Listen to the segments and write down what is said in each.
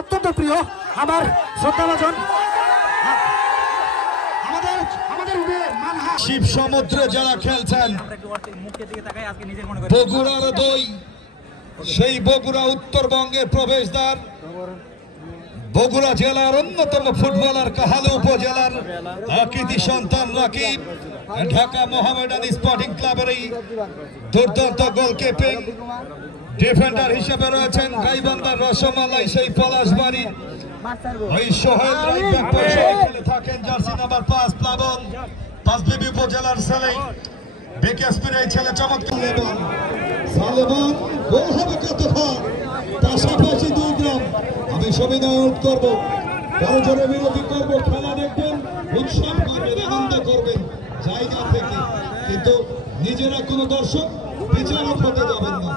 অত্যন্ত প্রিয় আমার শ্রদ্ধাভাজন আমাদের শিব সমুদ্রে যারা খেলছেন বগুড়ার দই, সেই বগুড়া উত্তরবঙ্গের প্রবেশদ্বার, বগুড়া জেলার অন্যতম ফুটবলার কাহালু উপজেলার আকৃতি সন্তান রাকিব ঢাকা মোহামেডান স্পোর্টিং ক্লাবের এই দুর্দান্ত গোলকিপিং ডিফেন্ডার হিসেবে রয়েছেন গাইবান্ধার রসমালাই সেই পলাশবাড়ি ওই সোহেল রাইট ব্যাক পজিশনে খেলে থাকেন জার্সি নাম্বার 5 প্লাবন পাঁচবিবি উপজেলার ছেলে বিকেএসপির এই ছেলে চমৎকার লেবন সালেমান গোল হবে কতক্ষণ পাশাপাশি 2 গ্রাম। আমি সবিনয় অনুরোধ করবো বড় জোরে বিরোধী করবো, খেলা দেখবেন, উৎসব করবেন, আনন্দ করবেন জায়গা থেকে, কিন্তু নিজেরা কোনো দর্শক বিচারক হতে যাবেন না।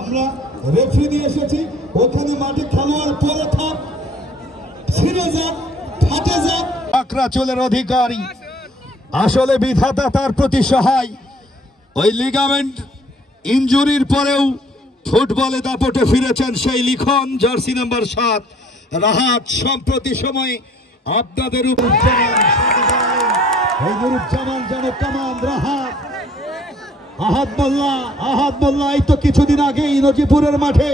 আমরা রেফারি নিয়ে এসেছি, ওখানে মাঠে খেলোয়াড় পরে থাক, ছিঁড়ে যাক, ফাটে যাক, আকরা চুলের অধিকারী আসলে বিধাতা তার প্রতি সহায়। ওই লিগামেন্ট ইনজুরির পরেও ফুটবলে দাপটে ফিরেছেন সেই লিখন জার্সি নাম্বার 7 রাহাত। সম্প্রতি সময় আপনাদের নুরুজ্জামান যেন কামান রাহাত আহাদ মোল্লা এই তো কিছুদিন আগেই নজিপুরের মাঠে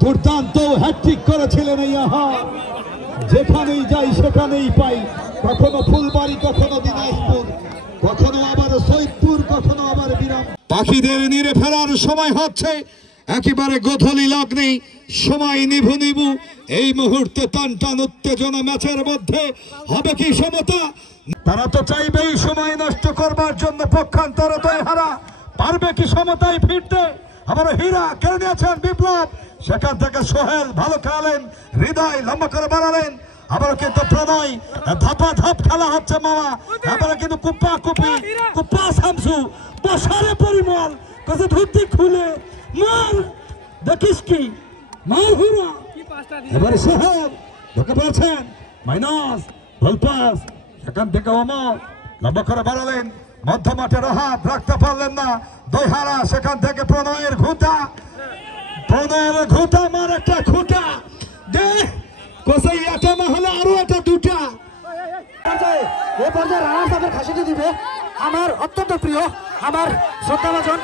দুর্দান্ত হ্যাট্রিক করেছিলেন। এই আহাদ যেখানেই যাই সেখানেই পাই, কখনো ফুলবাড়ি, কখনো দিনাজপুর, কখনো আবার সৈয়দপুর, কখনো আবার বিরাম। পাখিদের নিরে ফেরার সময় হচ্ছে, একেবারে গোধূলি লগ্নে সময় নিভু নিভু। এই মুহূর্তে টান টান উত্তেজনা ম্যাচের মধ্যে হবে কি সমতা? তারা তো চাইবেই সময় নষ্ট করবার জন্য পক্ষান্তরে দই হারা, পারবে কি সমতায় ফিরতে? আবার হীরা কেড়ে নিয়েছেন বিপ্লব, সেখান থেকে সোহেল ভালো খেলেন, হৃদয় লম্বা করে বাড়ালেন, আবার কিন্তু প্রণয় ধাপা ধাপ খেলা হচ্ছে মামা, আবার কিন্তু কুপ্পা কুপি কুপ্পা শামসু বসারে পরিমল কাছে ধুতি খুলে মার দেখিস কি মার হীরা। এবারে সোহেল ঢুকে পড়েছেন, মাইনাস ভলপাস, সেখান থেকে অমর লম্বা করে বাড়ালেন, মধ্য মাঠে রাহাত রাখতে পারলেন না, দইহারা, সেখান থেকে প্রণয়ের ঘুঁটা মার একটা খুঁটা দে কোসাই, এটা না হলে আরো একটা দুটা। এই পর্যায়ে রানা সাহেবের ফাঁসিতে দিবে আমার অত্যন্ত প্রিয় আমার শ্রদ্ধাভাজন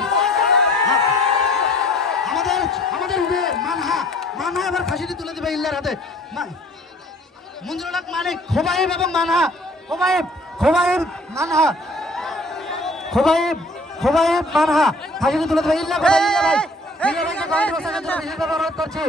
আমাদের মানহা এবার ফাঁসিতে তুলে দিবে ইল্লার হাতে। মঞ্জুরুল হক মানিক, খোবাইব এবং মানহা, খোবাইব মানহা ফাঁসিতে তুলে দেবে ইল্লা ভাই। ইল্লা ভাইকে কমেন্ট বক্সে অনুরোধ করছি।